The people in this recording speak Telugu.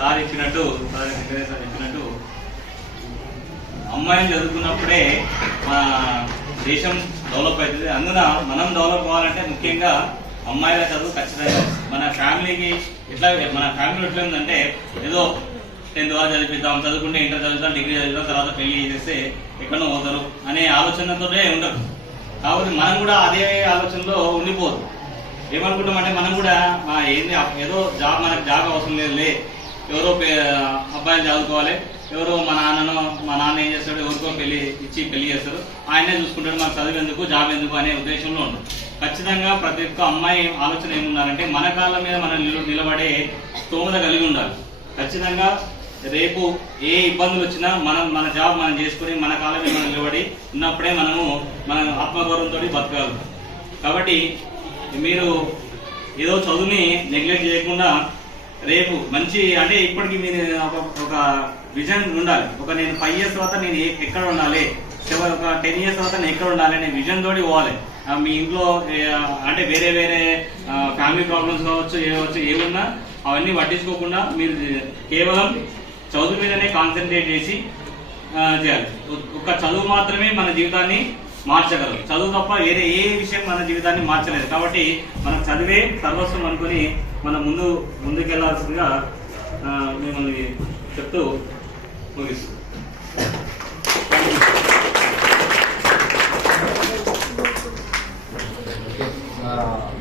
సార్ చెప్పినట్టు అమ్మాయిలు చదువుకున్నప్పుడే మన దేశం డెవలప్ అవుతుంది. అందున మనం డెవలప్ అవ్వాలంటే ముఖ్యంగా అమ్మాయిల చదువు ఖచ్చితంగా. మన ఫ్యామిలీకి మన ఫ్యామిలీ ఎట్లా ఉందంటే ఏదో 10th వరకు చదివిద్దాం, చదువుకుంటే ఇంటర్ చదువుతాం, డిగ్రీ చదువుతాం, తర్వాత పెళ్లి చేసేస్తే ఎక్కడో పోతారు అనే ఆలోచనతోనే ఉండదు. కాబట్టి మనం కూడా అదే ఆలోచనలో ఉండిపోదు. ఏమనుకుంటామంటే మనం కూడా ఏంది ఏదో జాబ్, మనకు జాబ్ అవసరం లేదులే, ఎవరో అబ్బాయిలు చదువుకోవాలి, ఎవరో మా నాన్న ఏం చేస్తాడు, ఎవరికో పెళ్లి చేస్తారు, ఆయనే చూసుకుంటాడు, మనకు చదువు ఎందుకు, జాబ్ ఎందుకు అనే ఉద్దేశంలో ఉండదు. ఖచ్చితంగా ప్రతి ఒక్క అమ్మాయి ఆలోచన ఏముండాలంటే మన కాళ్ళ మీద మనం నిలబడే స్తోమత కలిగి ఉండాలి. ఖచ్చితంగా రేపు ఏ ఇబ్బందులు వచ్చినా మన జాబ్ మనం చేసుకుని మన కాళ్ళ మీద మనం నిలబడి ఉన్నప్పుడే మన ఆత్మగౌరవంతో బతకాలి. కాబట్టి మీరు ఏదో చదువుని నెగ్లెక్ట్ చేయకుండా రేపు మంచి అంటే ఇప్పటికి మీరు ఒక విజన్ ఉండాలి. నేను 5 years తర్వాత నేను ఎక్కడ ఉండాలి, ఒక 10 years తర్వాత నేను ఎక్కడ ఉండాలి అనే విజన్ తోటి పోవాలి. మీ ఇంట్లో అంటే వేరే ఫ్యామిలీ ప్రాబ్లమ్స్ కావచ్చు, ఏమున్నా అవన్నీ పట్టించుకోకుండా మీరు కేవలం చదువు మీదనే కాన్సన్ట్రేట్ చేసి చేయాలి. ఒక చదువు మాత్రమే మన జీవితాన్ని మార్చగలరు. చదువు తప్ప వేరే ఏ విషయం మన జీవితాన్ని మార్చలేదు. కాబట్టి మనం చదివే సర్వస్వం అనుకుని మనం ముందుకెళ్లాల్సిందిగా మిమ్మల్ని చెప్తూ ముగిస్తాం.